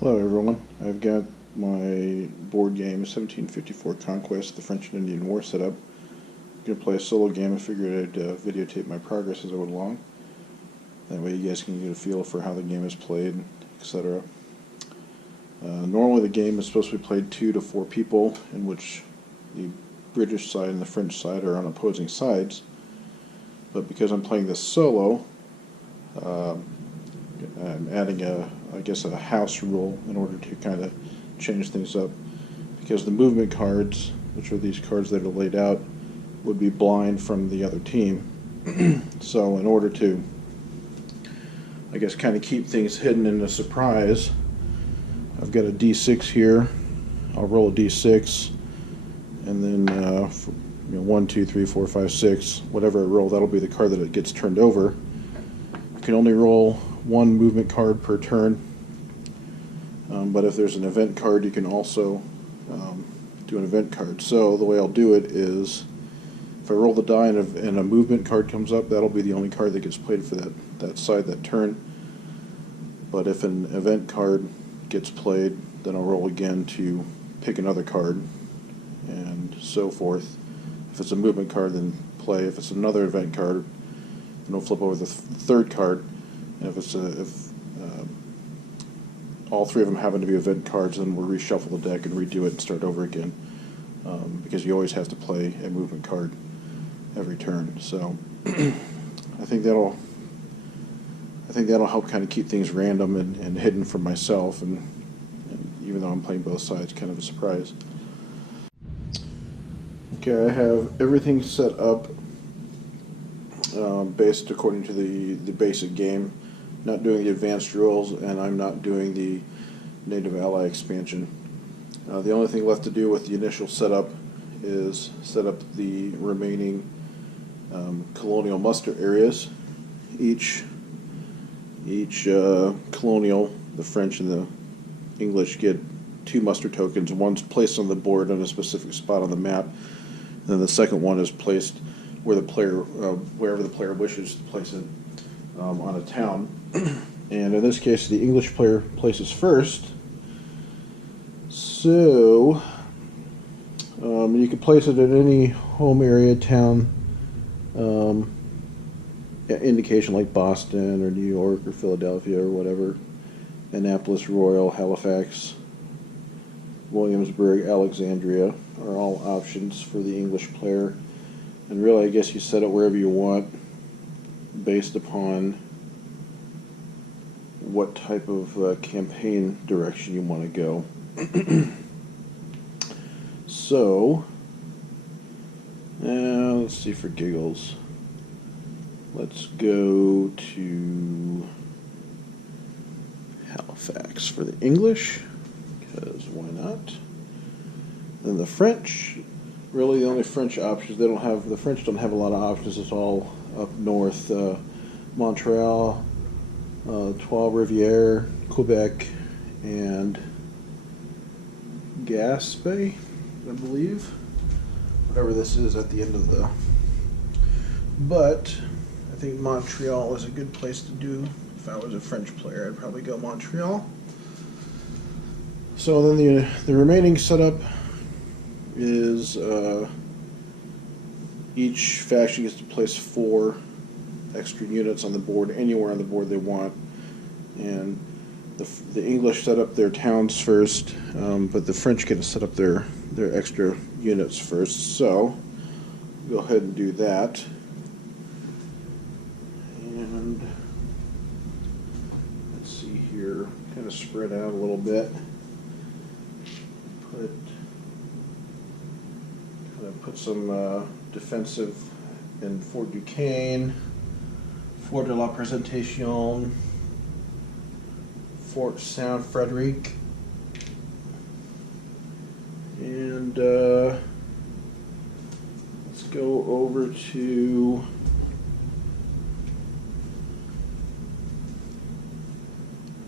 Hello everyone, I've got my board game 1754 Conquest, the French and Indian War set up. I'm going to play a solo game. I figured I'd videotape my progress as I went along. That way you guys can get a feel for how the game is played, etc. Normally the game is supposed to be played 2 to 4 people, in which the British side and the French side are on opposing sides. But because I'm playing this solo, I'm adding I guess a house rule in order to kind of change things up, because the movement cards, which are these cards that are laid out, would be blind from the other team. So in order to, I guess, kind of keep things hidden in a surprise, I've got a d6 here. I'll roll a d6, and then 1, 2, 3, 4, 5, 6, whatever I roll, that'll be the card that it gets turned over. You can only roll 1 movement card per turn, but if there's an event card, you can also do an event card. So the way I'll do it is, if I roll the die and a movement card comes up, that'll be the only card that gets played for that side that turn. But if an event card gets played, then I'll roll again to pick another card, and so forth. If it's a movement card, then play. If it's another event card, then I'll flip over the third card. And if all 3 of them happen to be event cards, then we'll reshuffle the deck and redo it and start over again, because you always have to play a movement card every turn. So I think that'll help kind of keep things random and hidden from myself, and even though I'm playing both sides, kind of a surprise. Okay, I have everything set up based according to the basic game. Not doing the advanced rules, and I'm not doing the native ally expansion. The only thing left to do with the initial setup is set up the remaining colonial muster areas. Each colonial, the French and the English, get 2 muster tokens. One's placed on the board on a specific spot on the map, and then the second one is placed where the player, wherever the player wishes to place it on a town. And in this case, the English player places first. So you can place it at any home area, town indication, like Boston or New York or Philadelphia or whatever. Annapolis, Royal, Halifax, Williamsburg, Alexandria are all options for the English player. And really, I guess you set it wherever you want based upon what type of campaign direction you want to go. So, let's see, for giggles, let's go to Halifax for the English, because why not? Then the French, really the only French options, the French don't have a lot of options. It's all up north, Montreal, Trois-Rivières, Quebec, and Gaspé, I believe. Whatever this is at the end of the... But I think Montreal is a good place to do. If I was a French player, I'd probably go Montreal. So then the remaining setup is each faction gets to place 4 extra units on the board, anywhere on the board they want, and the English set up their towns first, but the French get to set up their extra units first. So go ahead and do that, and let's see here, kind of spread out a little bit. Put some defensive in Fort Duquesne, Fort de la Présentation, Fort Saint Frederic, and let's go over to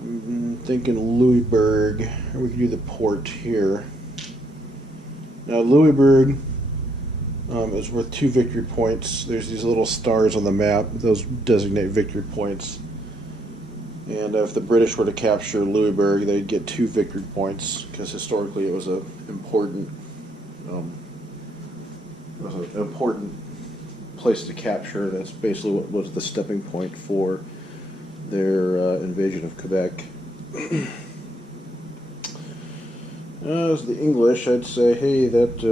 I'm thinking Louisburg, or we could do the port here. Now Louisburg is worth 2 victory points. There's these little stars on the map. Those designate victory points. And if the British were to capture Louisburg, they'd get 2 victory points, because historically it was a um, an important place to capture. That's basically what was the stepping point for their invasion of Quebec. As the English, I'd say, hey, that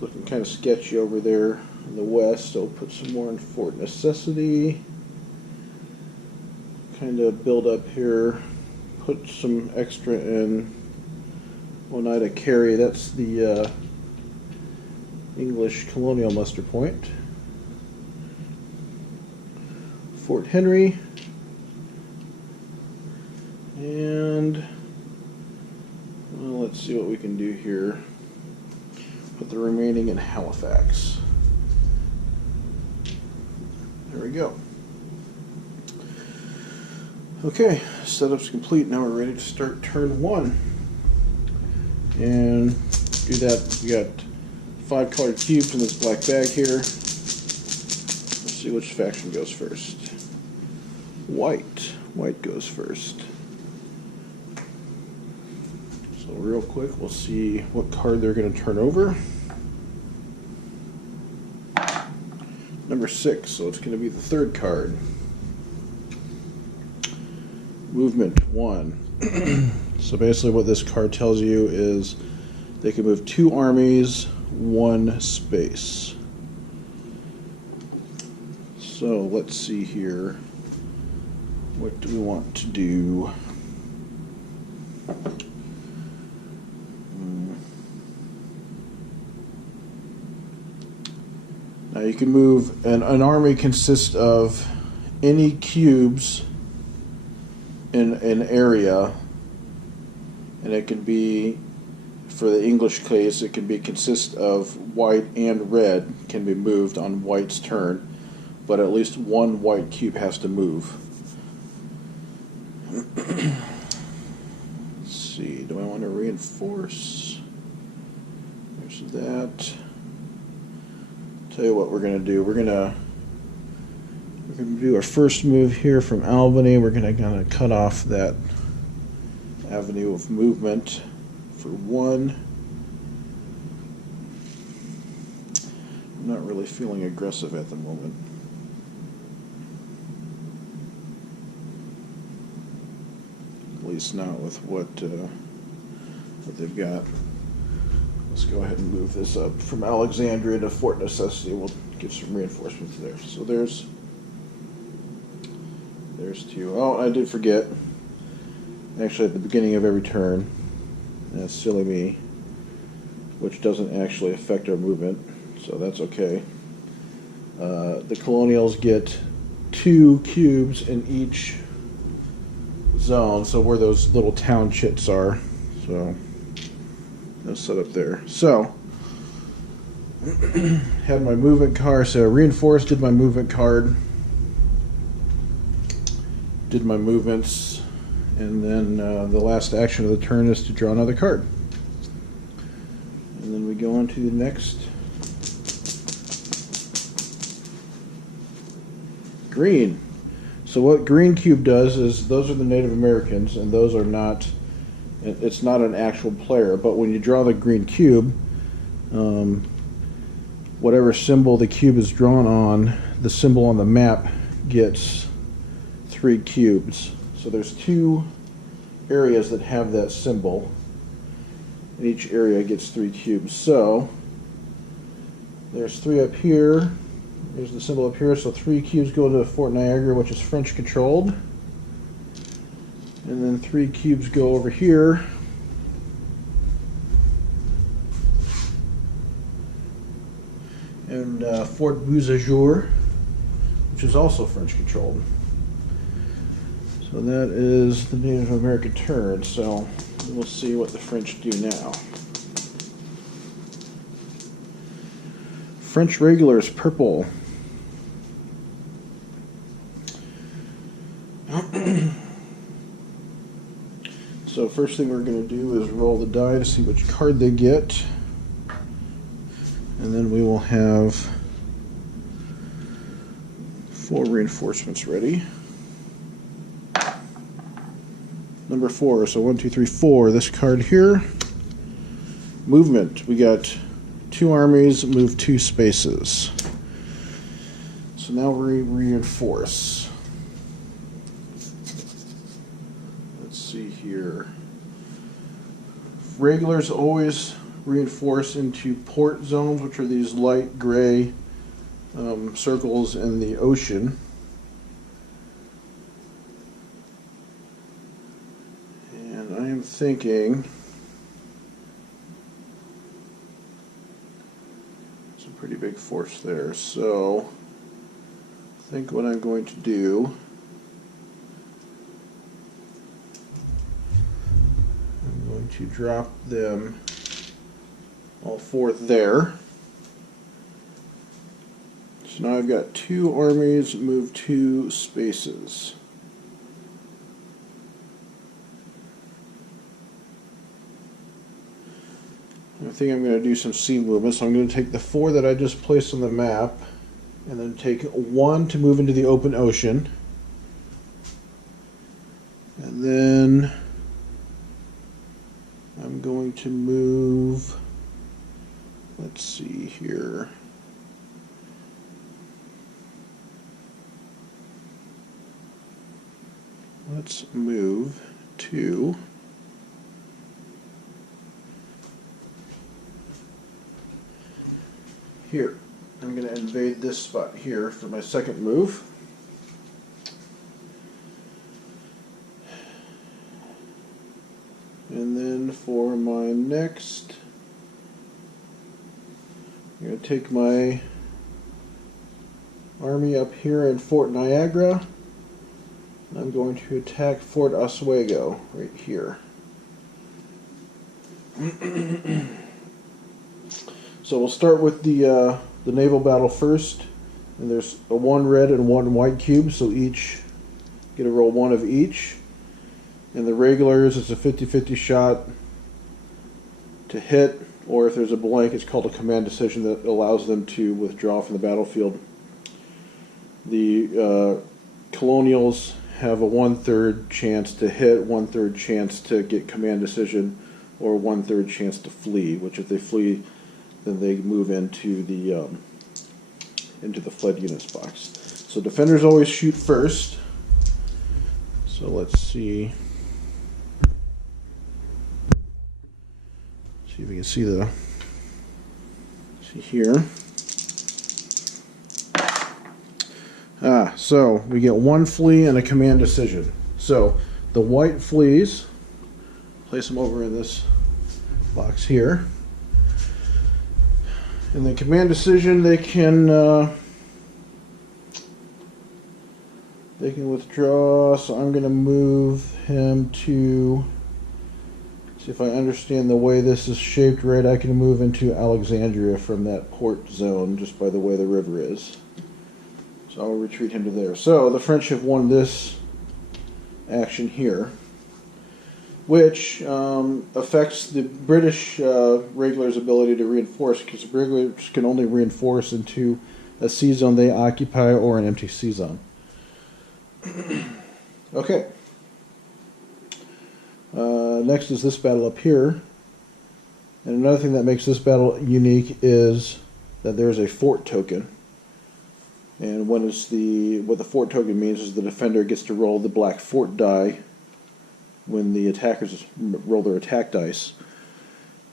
looking kind of sketchy over there in the west, so I'll put some more in Fort Necessity. Kind of build up here, put some extra in Oneida Carry. That's the English colonial muster point. Fort Henry, and well, let's see what we can do here. Put the remaining in Halifax. There we go. Okay, setup's complete. Now we're ready to start turn 1. And do that. We got 5 colored cubes in this black bag here. Let's see which faction goes first. White. White goes first. So real quick, we'll see what card they're going to turn over. Number 6, so it's going to be the 3rd card. Movement 1. So basically what this card tells you is they can move 2 armies, 1 space. So let's see here. What do we want to do? Now you can move, an army consists of any cubes in an area, and it can be, for the English case, it can be consist of white and red can be moved on white's turn, but at least 1 white cube has to move. Let's see, do I want to reinforce? There's that. Tell you what we're going to do. We're going to do our first move here from Albany. We're going to cut off that avenue of movement for 1. I'm not really feeling aggressive at the moment. At least not with what they've got. Let's go ahead and move this up from Alexandria to Fort Necessity. We'll get some reinforcements there. So there's 2. Oh, I did forget. Actually, at the beginning of every turn, that's silly me, which doesn't actually affect our movement, so that's okay. The Colonials get 2 cubes in each zone, so where those little town chits are. So that's set up there. So had my movement card, so reinforced, did my movement card, did my movements, and then the last action of the turn is to draw another card. And then we go on to the next. Green. So what green cube does is, those are the Native Americans, and those are not, it's not an actual player, but when you draw the green cube, whatever symbol the cube is drawn on, the symbol on the map gets 3 cubes. So there's 2 areas that have that symbol, and each area gets 3 cubes. So there's 3 up here. There's the symbol up here, so 3 cubes go to Fort Niagara, which is French controlled. And then 3 cubes go over here. And Fort Beausejour, which is also French controlled. So that is the Native American turn, so we'll see what the French do now. French regulars, purple. So first thing we're going to do is roll the die to see which card they get. And then we will have 4 reinforcements ready. Number 4. So 1, 2, 3, 4. This card here. Movement. We got 2 armies, move 2 spaces. So now we reinforce. Let's see here. Regulars always reinforce into port zones, which are these light gray circles in the ocean. And I am thinking it's a pretty big force there. So I think what I'm going to do, I'm going to drop them all 4 there. So now I've got 2 armies, move 2 spaces. I think I'm going to do some sea movement, so I'm going to take the 4 that I just placed on the map, and then take 1 to move into the open ocean. And then I'm going to move, let's see here. Let's move to here. I'm going to invade this spot here for my second move. And then for my next, I'm going to take my army up here in Fort Niagara. I'm going to attack Fort Oswego right here. So we'll start with the naval battle first. And there's a 1 red and 1 white cube, so each get a roll 1 of each. And the regulars, it's a 50-50 shot to hit, or if there's a blank, it's called a command decision that allows them to withdraw from the battlefield. The colonials have a 1/3 chance to hit, 1/3 chance to get command decision, or 1/3 chance to flee. Which, if they flee, then they move into the fled units box. So defenders always shoot first. So let's see. See if we can see here. So we get 1 flee and a command decision. So the white flees, place them over in this box here. And the command decision, they can withdraw. So I'm going to move him to, see if I understand the way this is shaped right, I can move into Alexandria from that port zone just by the way the river is. So I'll retreat him to there. So the French have won this action here, which affects the British regulars' ability to reinforce, because the regulars can only reinforce into a sea zone they occupy or an empty sea zone. Okay. Next is this battle up here. And another thing that makes this battle unique is that there's a fort token. And what the fort token means is the defender gets to roll the black fort die when the attackers roll their attack dice.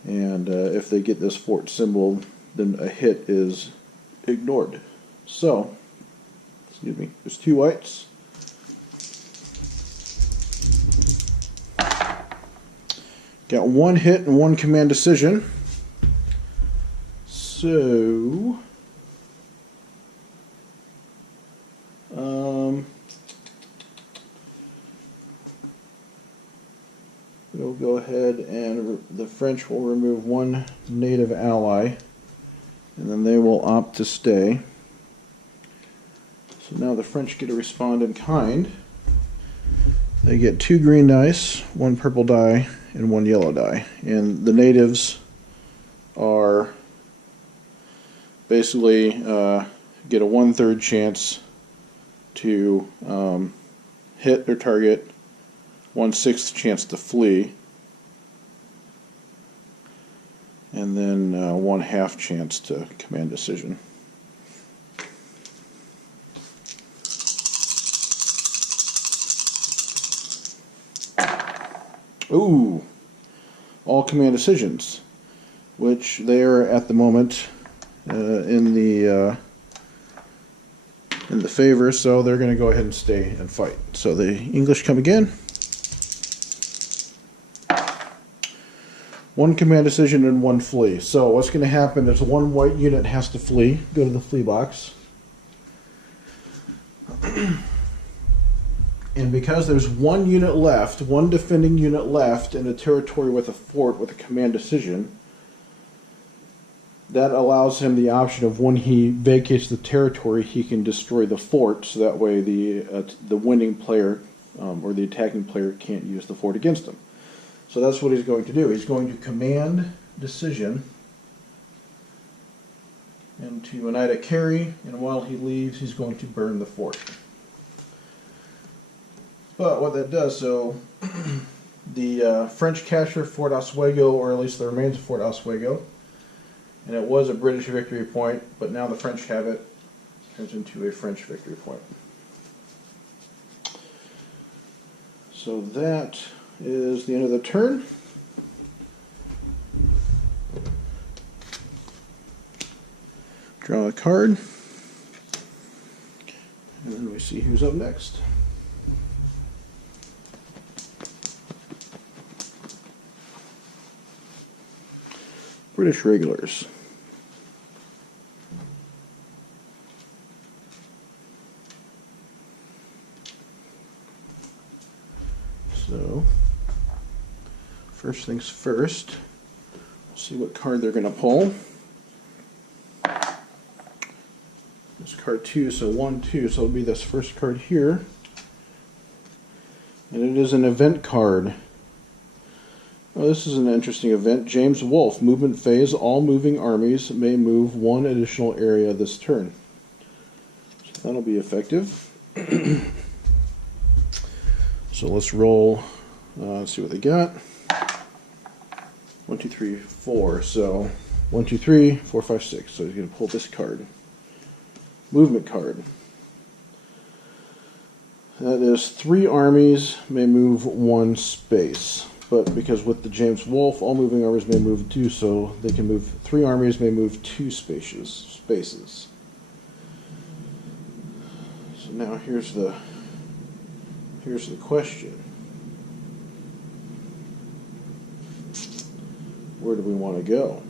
And if they get this fort symbol, then a hit is ignored. So, excuse me, there's 2 whites. Got 1 hit and 1 command decision. So we'll go ahead and the French will remove 1 native ally, and then they will opt to stay. So now the French get to respond in kind. They get 2 green dice, 1 purple die, and 1 yellow die. And the natives are basically get a 1/3 chance to hit their target, 1/6 chance to flee, and then 1/2 chance to command decision. Ooh, all command decisions, which they are at the moment in the favor, so they're going to go ahead and stay and fight. So the English come again. 1 command decision and 1 flee. So what's going to happen is 1 white unit has to flee, go to the flee box. And because there's 1 unit left, 1 defending unit left in a territory with a fort with a command decision, that allows him the option of when he vacates the territory, he can destroy the fort, so that way the winning player or the attacking player can't use the fort against him. So that's what he's going to do. He's going to command decision into an Ida carry, and while he leaves, he's going to burn the fort. But what that does, so the French capture Fort Oswego, or at least the remains of Fort Oswego, and it was a British victory point, but now the French have it, turns into a French victory point. So that is the end of the turn. Draw a card, and then we see who's up next. British regulars. So, first things first, we'll see what card they're going to pull. This card 2, so 1, 2, so it'll be this first card here. And it is an event card. Oh, this is an interesting event. James Wolfe, movement phase. All moving armies may move 1 additional area this turn. So that'll be effective. So let's roll. Let's see what they got. 1, 2, 3, 4. So 1, 2, 3, 4, 5, 6. So he's going to pull this card. Movement card. That is 3 armies may move 1 space. But because with the James Wolfe, all moving armies may move 2, so they can move 3 armies may move 2 spaces. So now here's the question. Where do we want to go?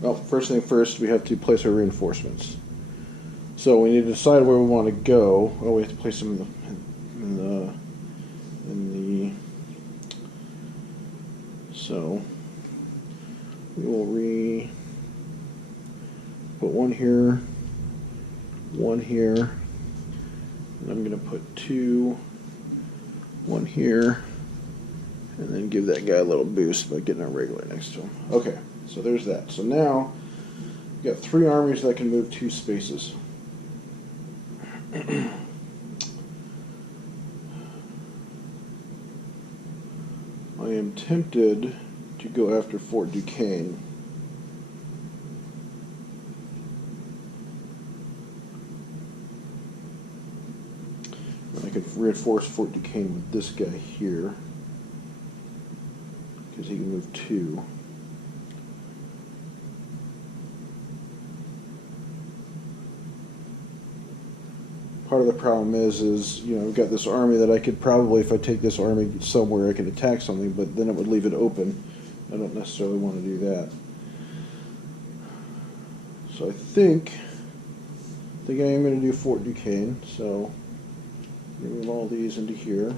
Well, first thing first, we have to place our reinforcements. So we need to decide where we want to go. Oh, we have to place them in the so we will put 1 here, 1 here, and I'm going to put 2, 1 here, and then give that guy a little boost by getting a regular next to him. Okay, so there's that. So now we've got 3 armies that can move 2 spaces. I am tempted to go after Fort Duquesne. I could reinforce Fort Duquesne with this guy here, because he can move 2. Part of the problem is you know, I've got this army that I could probably, if I take this army somewhere, I could attack something, but then it would leave it open. I don't necessarily want to do that. So I think I am going to do Fort Duquesne. So move all these into here.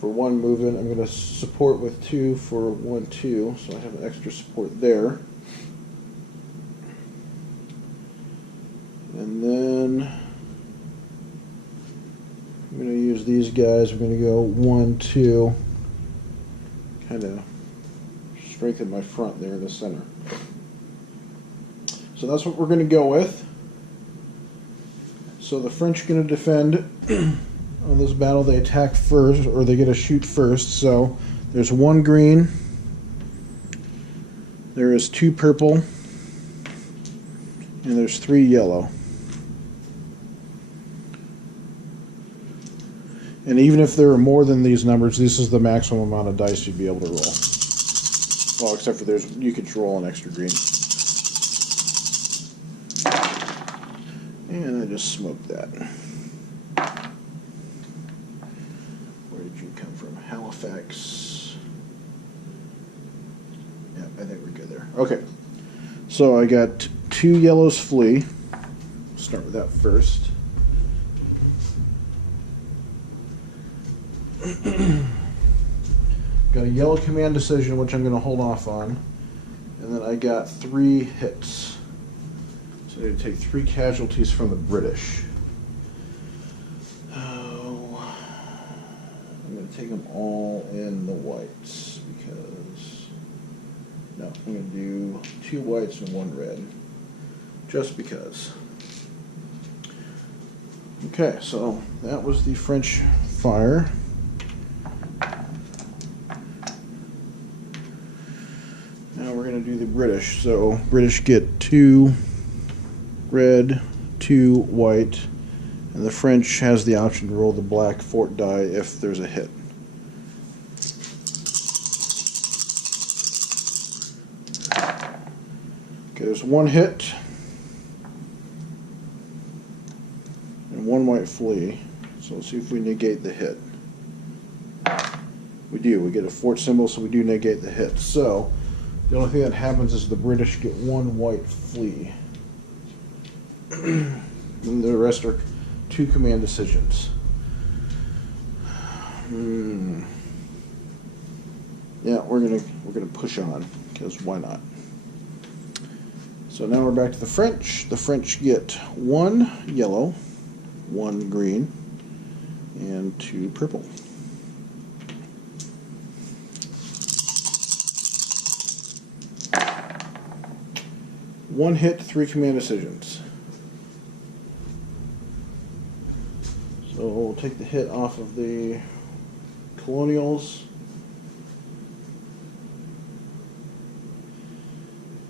For 1 movement, I'm going to support with 2 for 1, 2, so I have an extra support there. And then I'm going to use these guys. I'm going to go 1, 2, kind of strengthen my front there in the center. So that's what we're going to go with. So the French are going to defend on this battle. They attack first, or they get to shoot first. So there's 1 green, there is 2 purple, and there's 3 yellow. And even if there are more than these numbers, this is the maximum amount of dice you'd be able to roll. Well, except for you could roll an extra green. And I just smoked that. Where did you come from? Halifax. Yeah, I think we're good there. Okay. So I got 2 yellows flee. Start with that first. Got a yellow command decision, which I'm going to hold off on. And then I got 3 hits. So I need to take 3 casualties from the British. Oh, I'm going to take them all in the whites because... No, I'm going to do 2 whites and 1 red. Just because. Okay, so that was the French fire. Now we're going to do the British. So British get 2 red, 2 white, and the French has the option to roll the black fort die if there's a hit. Okay, there's 1 hit and 1 white flee. So let's see if we negate the hit. We do. We get a fort symbol, so we do negate the hit. So the only thing that happens is the British get 1 white flee. And the rest are 2 command decisions. Yeah, we're gonna push on because why not? So now we're back to the French. The French get 1 yellow, 1 green, and 2 purple. One hit, 3 command decisions. So we'll take the hit off of the colonials.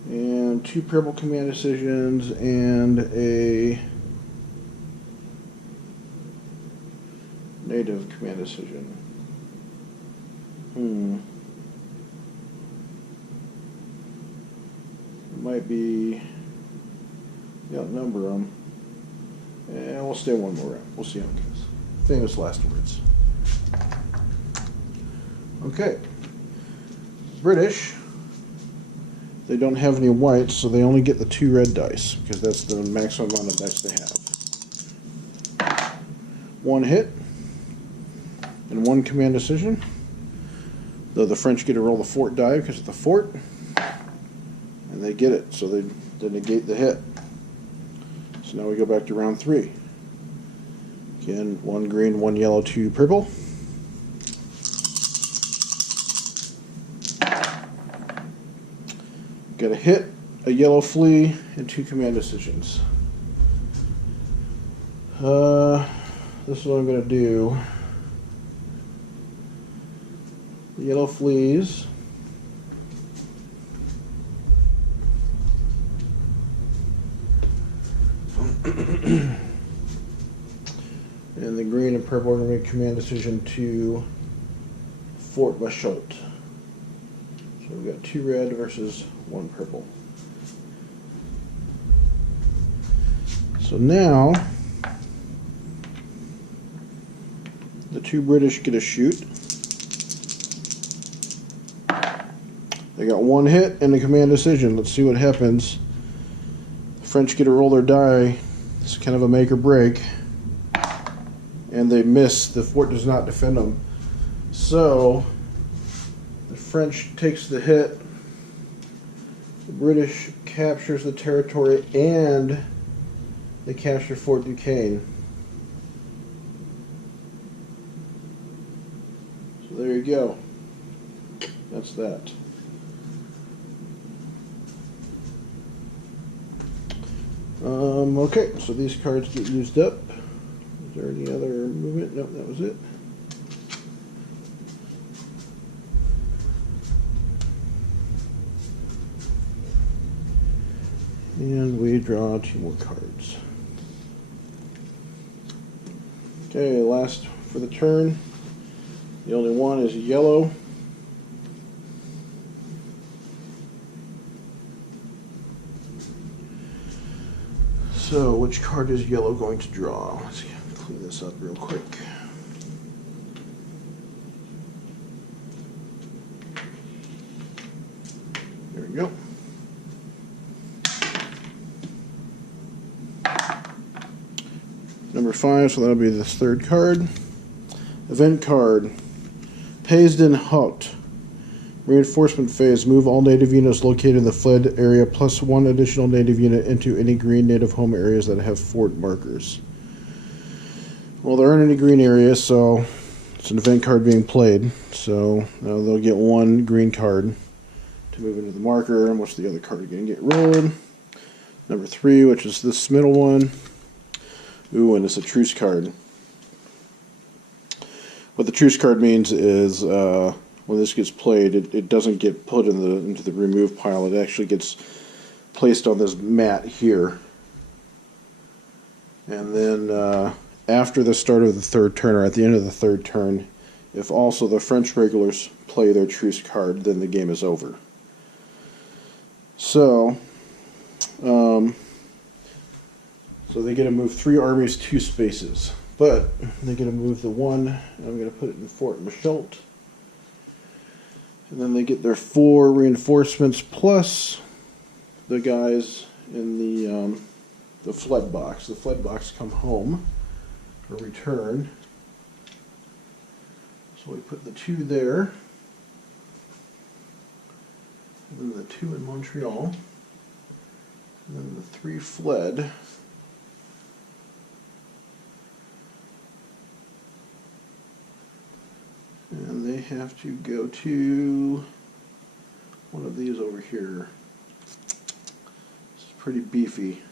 And 2 purple command decisions and a native command decision. It might be, yeah, number them. And we'll stay 1 more round. We'll see how it goes. Famous last words. Okay. British, they don't have any whites, so they only get the 2 red dice, because that's the maximum amount of dice they have. 1 hit, and 1 command decision. Though the French get to roll the fort die because it's the fort, and they get it, so they negate the hit. So now we go back to round 3. Again, 1 green, 1 yellow, 2 purple. Got a hit, a yellow flee, and 2 command decisions. This is what I'm going to do. The yellow flees. And the green and purple are going to make command decision to Fort Bachot. So we've got 2 red versus 1 purple. So now the 2 British get a shoot. They got 1 hit and a command decision. Let's see what happens. The French get to roll their die. It's kind of a make or break. And they miss. The fort does not defend them. So the French takes the hit. The British captures the territory and they capture Fort Duquesne. So there you go. That's that. Okay, so these cards get used up. Is there any other movement? Nope, that was it. And we draw 2 more cards. Okay, last for the turn. The only one is yellow. So, which card is yellow going to draw? Let's clean this up real quick. There we go. Number 5, so that'll be the 3rd card. Event card. Paisden Haut. Reinforcement phase. Move all native units located in the fled area plus 1 additional native unit into any green native home areas that have fort markers. Well, there aren't any green areas, so it's an event card being played. So they'll get 1 green card to move into the marker. And what's the other card going to get rolled? Number 3, which is this middle one. Ooh, and it's a truce card. What the truce card means is when this gets played, it doesn't get put into the remove pile. It actually gets placed on this mat here. And then after the start of the 3rd turn, or at the end of the 3rd turn, if also the French regulars play their truce card, then the game is over. So, so they get to move 3 armies 2 spaces. But they get to move the 1, and I'm going to put it in Fort Michelt. And then they get their 4 reinforcements plus the guys in the flood box. The flood box come home or return. So we put the 2 there. And then the 2 in Montreal. And then the 3 fled. And they have to go to one of these over here. This is pretty beefy.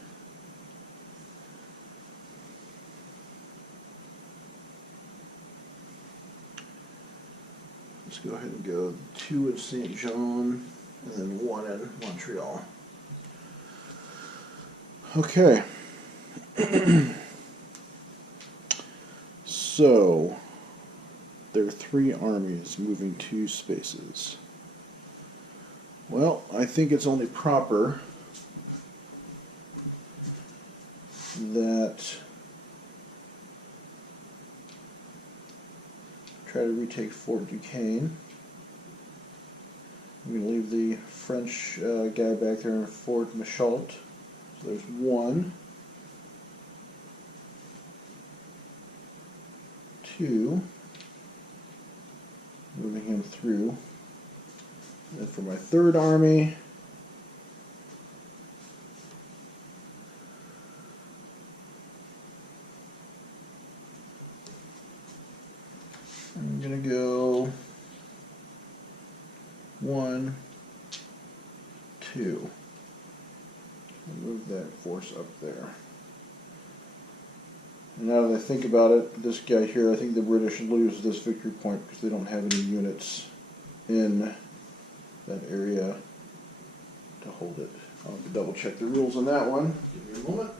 Let's go ahead and go 2 in St. John and then 1 in Montreal. Okay. So there are 3 armies moving 2 spaces. Well, I think it's only proper that try to retake Fort Duquesne. I'm going to leave the French guy back there in Fort Michelt. So there's 1, 2. Moving him through. And then for my 3rd army, I'm going to go 1, 2. I'll move that force up there. And now that I think about it, this guy here, I think the British lose this victory point because they don't have any units in that area to hold it. I'll have to double check the rules on that one. Give me a moment.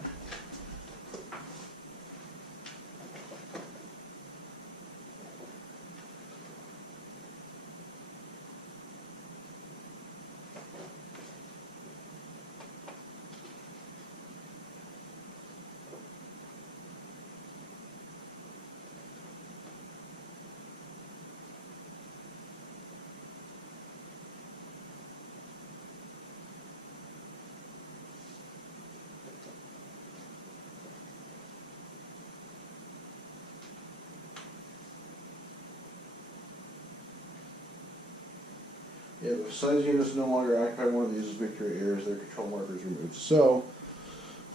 Yeah, if besides units no longer occupy one of these victory areas, their control marker is removed. So,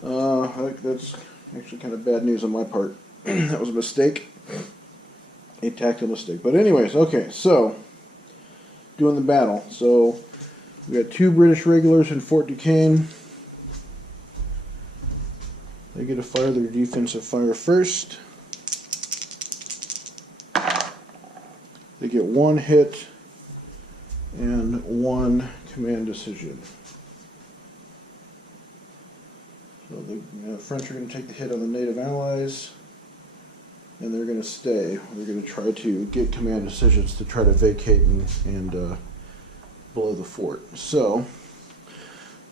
I think that's actually kind of bad news on my part. That was a mistake. A tactical mistake. But anyways, okay, so, doing the battle. So, we got 2 British regulars in Fort Duquesne. They get to fire their defensive fire first. They get 1 hit and 1 command decision. So the French are going to take the hit on the native allies, and they're going to stay. They're going to try to get command decisions to try to vacate and blow the fort. So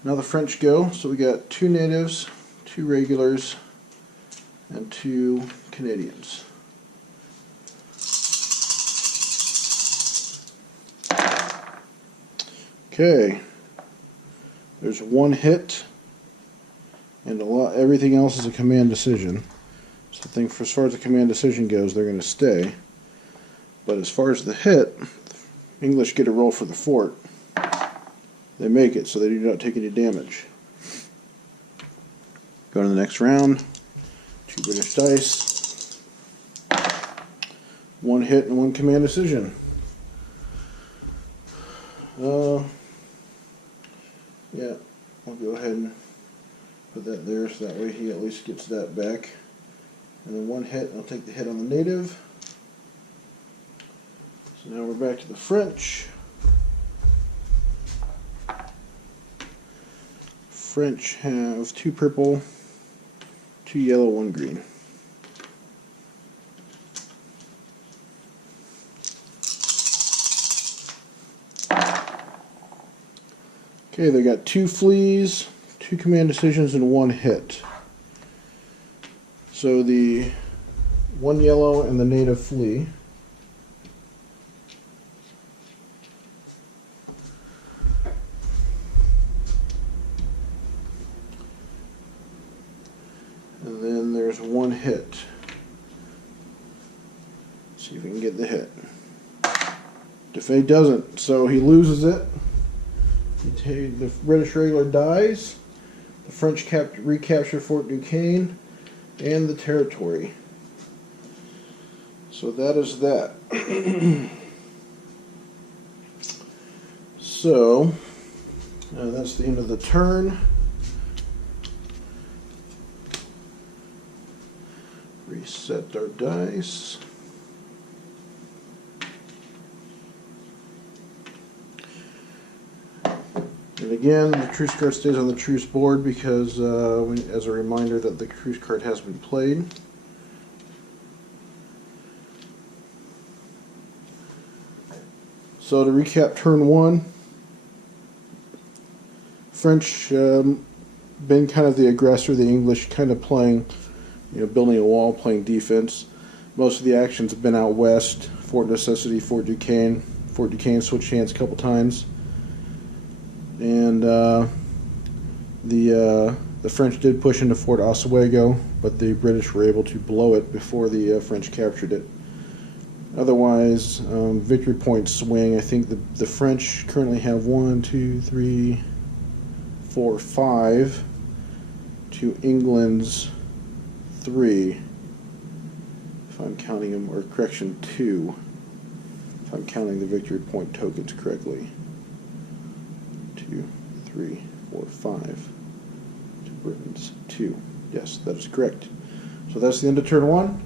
now the French go. So we got 2 natives, 2 regulars, and 2 Canadians. Okay, there's 1 hit, and everything else is a command decision. So I think as far as the command decision goes, they're going to stay. But as far as the hit, the English get a roll for the fort. They make it, so they do not take any damage. Go to the next round. 2 British dice. 1 hit and 1 command decision. Yeah, I'll go ahead and put that there so that way he at least gets that back. And then 1 hit, I'll take the hit on the native. So now we're back to the French. French have 2 purple, 2 yellow, 1 green. Okay, they got 2 fleas, 2 command decisions, and 1 hit. So the 1 yellow and the native flea. And then there's 1 hit. See if we can get the hit. Duquesne doesn't, so he loses it. The British regular dies. The French recapture Fort Duquesne and the territory. So that is that. So that's the end of the turn. Reset our dice. And again, the truce card stays on the truce board because, as a reminder that the truce card has been played. So to recap turn 1, French been kind of the aggressor, the English kind of playing, building a wall, playing defense. Most of the actions have been out west, Fort Necessity, Fort Duquesne. Fort Duquesne switched hands a couple times. And the French did push into Fort Oswego, but the British were able to blow it before the French captured it. Otherwise, victory points swing. I think the French currently have 1, 2, 3, 4, 5 to England's 3, if I'm counting them, or correction, 2, if I'm counting the victory point tokens correctly. 2, 3, 4, 5 to Britain's 2. Yes, that is correct. So that's the end of turn 1,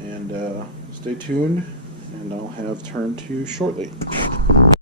and stay tuned, and I'll have turn 2 shortly.